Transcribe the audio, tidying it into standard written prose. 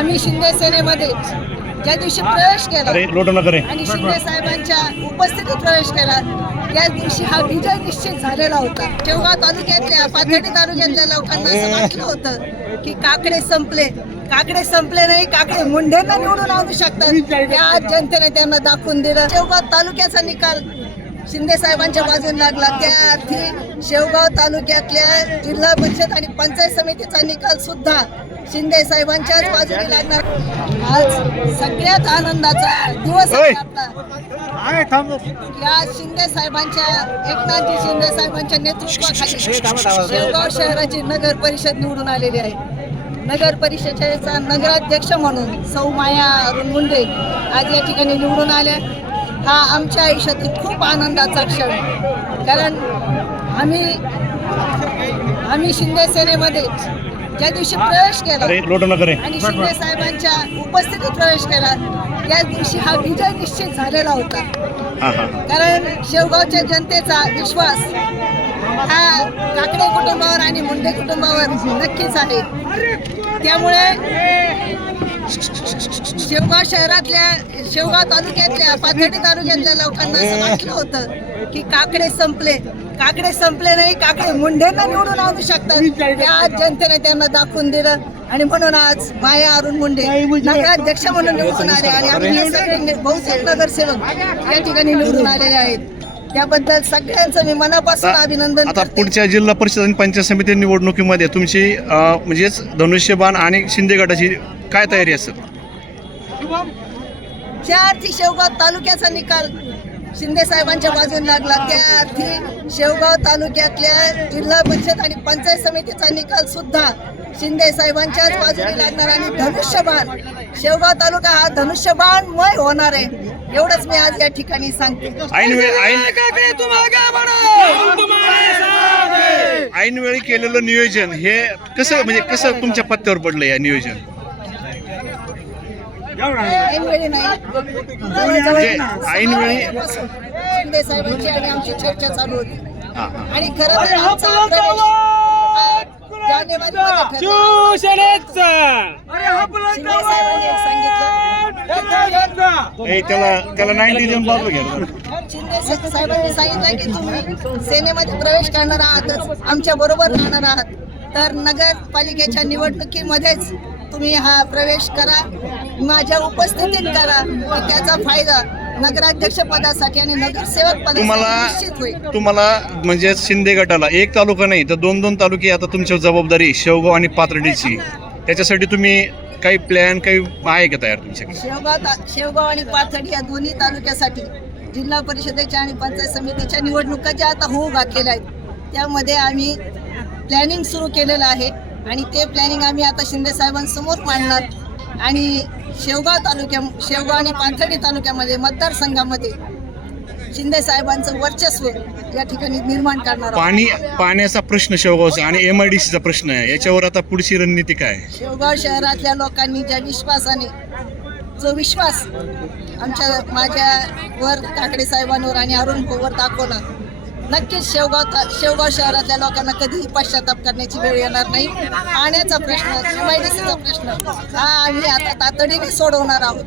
आम्ही शिंदे सेनेमध्ये ज्या दिवशी प्रवेश केला आणि शिंदे साहेबांच्या उपस्थितीत प्रवेश केला त्या दिवशी हा विजय निश्चित झालेला होता. शेवगाव तालुक्यातल्या पाथर्डी तालुक्यातल्या लोकांना असं वाटलं होतं की काकडे संपले नाही, काकडे मुंढेंना निवडून आणू शकतात. या जनतेने त्यांना दाखवून दिलं. शेवगाव तालुक्याचा निकाल शिंदे साहेबांच्या बाजूने लागला. त्या अर्थी शेवगाव तालुक्यातल्या जिल्हा परिषद आणि पंचायत समितीचा निकाल सुद्धा शिंदे साहेबांच्याच बाजूने लागणार. आज सगळ्यात आनंदाचा दिवस आहे आपला. या शिंदे साहेबांच्या एकनाथजी शिंदे साहेबांच्या नेतृत्वाखाली शेवगाव शहराची नगर परिषद निवडून आलेली आहे. नगर परिषदेचा नगराध्यक्ष म्हणून सौ माया अरुण मुंडे आज या ठिकाणी निवडून आल्या. हा आमच्या आयुष्यातील खूप आनंदाचा क्षण, कारण आम्ही शिंदे सेनेमध्ये ज्या दिवशी प्रवेश केला आणि शिंदे साहेबांच्या उपस्थितीत प्रवेश केला त्या दिवशी हा विजय निश्चित झालेला होता. कारण शेवगावच्या जनतेचा विश्वास हा काकडे कुटुंबावर आणि मुंडे कुटुंबावर नक्कीच आहे. त्यामुळे शेवगाव तालुक्यातल्या पाथर्डी तालुक्यातल्या लोकांना असं वाटलं होतं की काकडे संपले नाही, काकडे मुंढेंना निवडून आणू शकतात. या जनतेने त्यांना दाखवून दिलं आणि म्हणून आज माया अरुण मुंडे नगराध्यक्ष म्हणून निवडून आले आणि आम्ही सगळे बहुतेक नगरसेवक या ठिकाणी निवडून आलेले आहेत. त्याबद्दल सगळ्यांचं मी मनापासून अभिनंदन आता पुढच्या जिल्हा परिषद आणि पंचायत समिती निवडणुकीमध्ये तुमची म्हणजेच धनुष्यबाण आणि शिंदे गटाची काय तयारी असेल? ज्या अर्थी शेवगाव तालुक्याचा निकाल शिंदे साहेबांच्या बाजूने लागला त्या अर्थी शेवगाव तालुक्यातल्या जिल्हा परिषद आणि पंचायत समितीचा निकाल सुद्धा शिंदे साहेबांच्याच बाजूने लागणार आणि धनुष्यबाण शेवगाव तालुका हा धनुष्यबाणमय होणार आहे. एवढंच मी आज या ठिकाणी सांगते. ऐनवेळी केलेलं नियोजन हे कसं तुमच्या पत्त्यावर पडलं? या नियोजन ऐनवेळी नाही, ऐनवेळी शिंदे साहेबांची आणि आमची चर्चा चालू होती आणि खरं तर आमचा प्रवेश जानेवारीमध्ये शिंदे साहेबांनी त्याला 90 देऊन बाजू घ्या. शिंदे साहेबांनी सांगितलं की तुम्ही सेनेमध्ये प्रवेश करणार आहातच, आमच्या बरोबर राहणार आहात, तर नगरपालिकेच्या निवडणुकीमध्येच तुम्ही हा प्रवेश करा, माझ्या उपस्थितीत करा. त्याचा फायदा नगराध्यक्ष पदासाठी आणि नगरसेवक पदासाठी निश्चित होईल. तुम्हाला म्हणजे शिंदे गटाला एक तालुका नाही तर 2-2 तालुके आता तुमच्यावर जबाबदारी शेवगाव आणि पाथर्डीची. त्याच्यासाठी तुम्ही काही प्लॅन काही आहे का तयार तुमच्याकडे? शेवगाव आणि पाथर्डी या दोन्ही तालुक्यासाठी जिल्हा परिषदेच्या आणि पंचायत समितीच्या निवडणुका ज्या आता होऊ घातलेल्या आहेत त्यामध्ये आम्ही प्लॅनिंग सुरू केलेलं आहे आणि ते प्लॅनिंग आम्ही आता शिंदे साहेबांसमोर मांडणार आणि शेवगाव आणि पाथर्डी तालुक्यामध्ये मतदारसंघामध्ये शिंदे साहेबांचं वर्चस्व या ठिकाणी निर्माण करणार. पाण्याचा प्रश्न शेवगावचा आणि MIDCचा प्रश्न आहे, याच्यावर आता पुढची रणनीती काय? शेवगाव शहरातल्या लोकांनी ज्या विश्वासाने जो विश्वास माझ्यावर काकडे साहेबांवर आणि अरुण भाऊवर दाखवला, नक्कीच शेवगाव शहरातल्या लोकांना कधीही पश्चाताप करण्याची वेळ येणार नाही. पाण्याचा प्रश्न, MIDCचा प्रश्न हा आम्ही आता तातडीने सोडवणार आहोत.